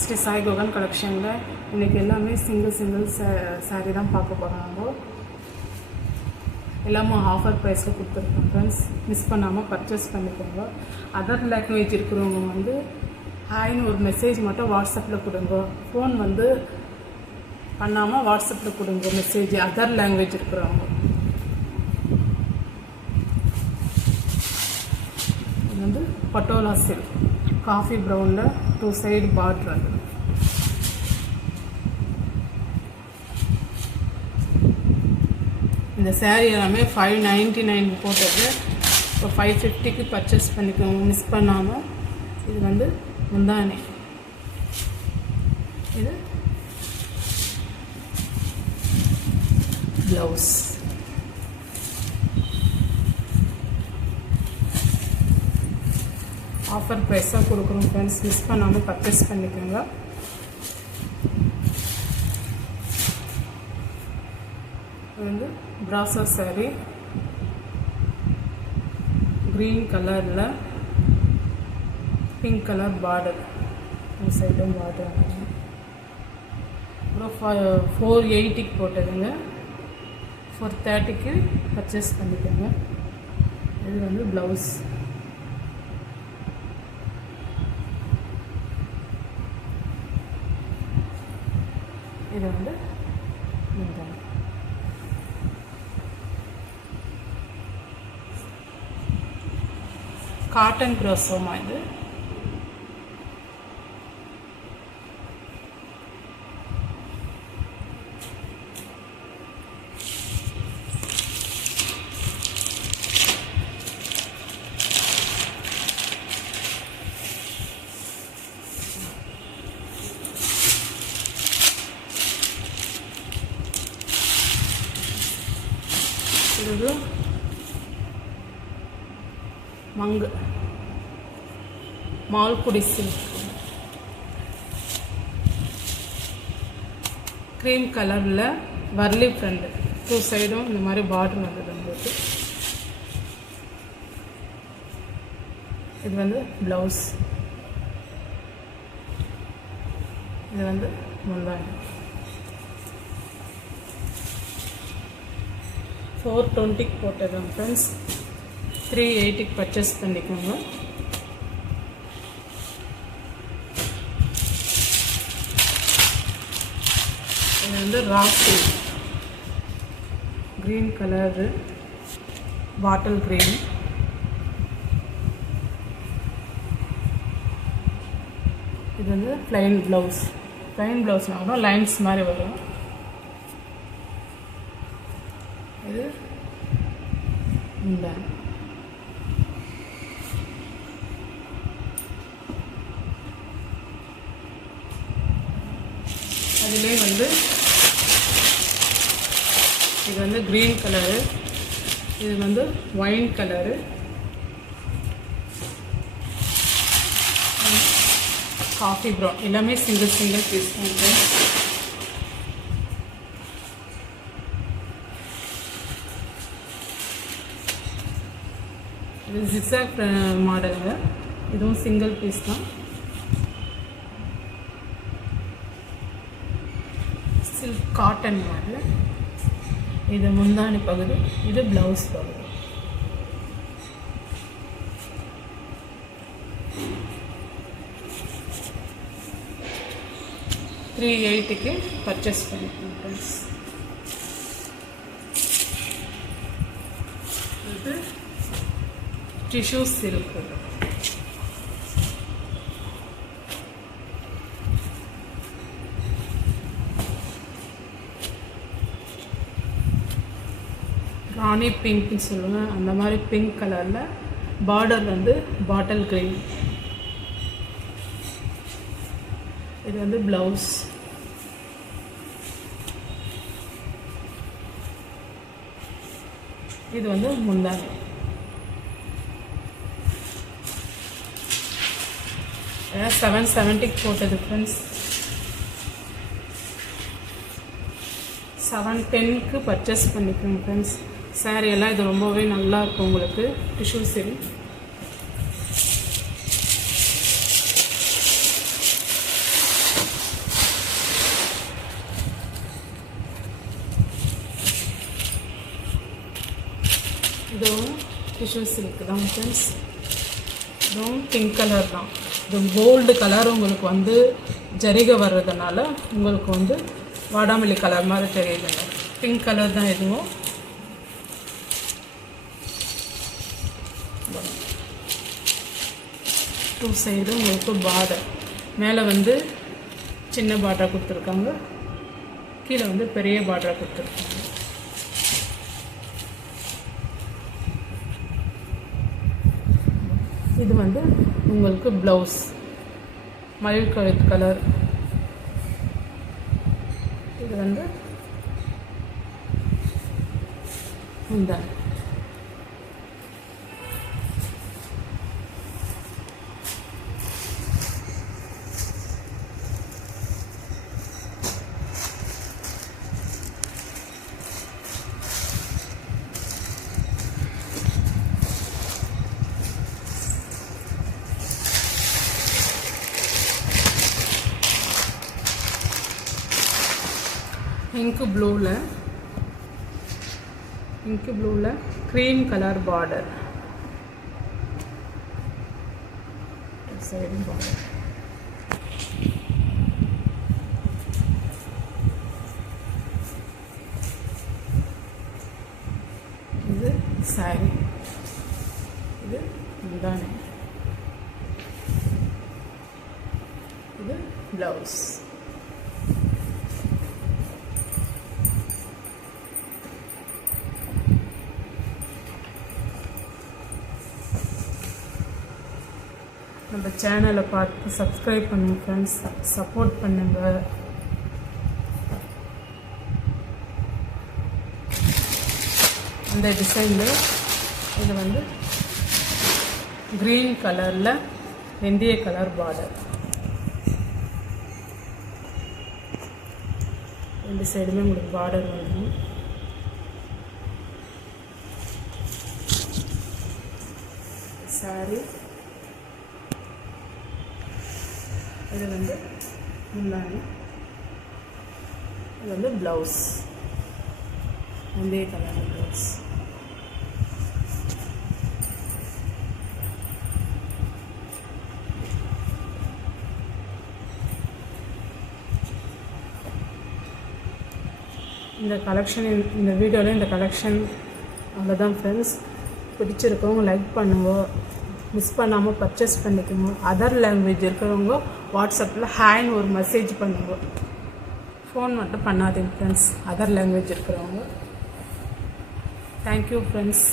ஸ்ரீ சாய் கோகன் கலெக்ஷனில் இன்றைக்கி எல்லாமே சிங்கிள் சாரீ தான் பார்க்க போகிறாங்க. எல்லாமே ஆஃபர் ப்ரைஸில் கொடுத்துருக்கோம் ஃப்ரெண்ட்ஸ். மிஸ் பண்ணாமல் பர்ச்சேஸ் பண்ணிக்கோங்க. அதர் லாங்குவேஜ் இருக்கிறவங்க வந்து ஹாய்னு ஒரு மெசேஜ் மட்டும் வாட்ஸ்அப்பில் கொடுங்க. ஃபோன் வந்து பண்ணாமல் வாட்ஸ்அப்பில் கொடுங்க மெசேஜ், அதர் லாங்குவேஜ் இருக்கிறவங்க. இது வந்து பட்டோலா சில்க் காஃபி ப்ரௌனில் 2 சைடு பார்டர் வந்து. இந்த சேரீ எல்லாமே 599 போட்டது. இப்போ 550க்கு பர்ச்சேஸ் பண்ணிக்கோங்க மிஸ் பண்ணாமல். இது வந்து முந்தானி, இது ப்ளவுஸ். ஆஃபர் ப்ரைஸாக கொடுக்குறோம் ஃப்ரெண்ட்ஸ். மிஸ் பண்ணாமல் பர்ச்சேஸ் பண்ணிக்கோங்க. இது வந்து பிராசோ சாரீ, க்ரீன் கலரில் பிங்க் கலர் பார்டர், இந்த சைடும் பார்டர். அப்புறம் 480க்கு போட்டதுங்க. 430க்கு பர்ச்சேஸ் பண்ணிக்கோங்க. இது வந்து ப்ளவுஸ். இது வந்து முந்தானி. காட்டன் க்ரோசோமா இது. இது மங்கு மால்குடி சில்க், க்ரீம் கலரில் வர்லி ஃப்ரண்ட் 2 சைடும் இந்த மாதிரி பார்டர் வந்தது உங்களுக்கு. இது வந்து ப்ளவுஸ். இது வந்து முந்தானி. 420க்கு போட்டதுங்க ஃப்ரெண்ட்ஸ். 380க்கு பர்ச்சேஸ் பண்ணிக்கோங்க. இது வந்து ராசி க்ரீன் கலரு, பாட்டில் க்ரீன். இது வந்து ப்ளைன் ப்ளவுஸ். ப்ளைன் ப்ளவுஸ்னால் கூட லைன்ஸ் மாதிரி வரும். இது முந்தானி. அதிலே வந்து இது வந்து க்ரீன் கலரு, இது வந்து ஒயின் கலரு, காஃபி ப்ரௌன். எல்லாமே சிங்கிள் பீஸ் வந்து. இது ஜிக்ஸாக் மாடலுங்க. இதுவும் சிங்கிள் பீஸ் தான். Silk cotton model. இது முந்தானி பகுதி, இது ப்ளவுஸ் பகுதி. $380க்கு பர்ச்சேஸ் பண்ணிக்கோங்க ஃப்ரெண்ட்ஸ். இது டிஷ்யூ சில்க். ராணி பிங்க்னு சொல்லுவேன், அந்த மாதிரி பிங்க் கலரில் பார்டர் வந்து பாட்டில் க்ரீன். இது வந்து ப்ளவுஸ். இது வந்து முந்தானி. ஏன்னா 770க்கு போட்டது ஃப்ரெண்ட்ஸ். 710க்கு பர்ச்சேஸ் பண்ணிக்கோங்க ஃப்ரெண்ட்ஸ். சாரீ எல்லாம் இது ரொம்பவே நல்லா இருக்கும் உங்களுக்கு. டிஷ்யூ சாரீ. இதுவும் டிஷ்யூ சில்க் தான் ஃப்ரெண்ட்ஸ். இதுவும் பிங்க் கலர் தான். இது கோல்டு கலர் உங்களுக்கு வந்து ஜரிகை வர்றதுனால உங்களுக்கு வந்து வாடாமல்லி கலர் மாதிரி தெரியுதுங்க. பிங்க் கலர் தான் இதுவும். டூ சைடு உங்களுக்கு பார்டர், மேலே வந்து சின்ன பார்டர் கொடுத்துருக்காங்க, கீழே வந்து பெரிய பார்டர் கொடுத்துருக்காங்க. இது வந்து உங்களுக்கு ப்ளவுஸ் மயில் கழுத்து கலர். இது வந்து இந்த இங்கு ப்ளூவில் cream colour border, side border. இது சாரி, இது முந்தானி, இது ப்ளவுஸ். நம்ம சேனலை பார்த்து சப்ஸ்கிரைப் பண்ணுங்கள் ஃப்ரெண்ட்ஸ், சப்போர்ட் பண்ணுங்கள். அந்த டிசைனில் இது வந்து க்ரீன் கலரில் வெந்தய கலர் பார்டர், ரெண்டு சைடுமே உங்களுக்கு பார்டர் வந்துடும். சாரி, இது வந்து முந்தானி, இது வந்து ப்ளவுஸ், வெந்தய கலர் ப்ளவுஸ். இந்த கலெக்ஷன், இந்த வீடியோவில் இந்த கலெக்ஷன் அவ்வளோதான் ஃப்ரெண்ட்ஸ். பிடிச்சிருக்கவங்க லைக் பண்ணுங்க, மிஸ் பண்ணாமல் பர்ச்சேஸ் பண்ணிக்கோங்க. அதர் லாங்குவேஜ் இருக்கிறவங்க வாட்ஸ்அப்பில் ஹாய்னு ஒரு மெசேஜ் பண்ணுங்க, ஃபோன் மட்டும் பண்ணாதீங்க ஃப்ரெண்ட்ஸ். அதர் லாங்குவேஜ் இருக்கிறவங்க. Thank you friends.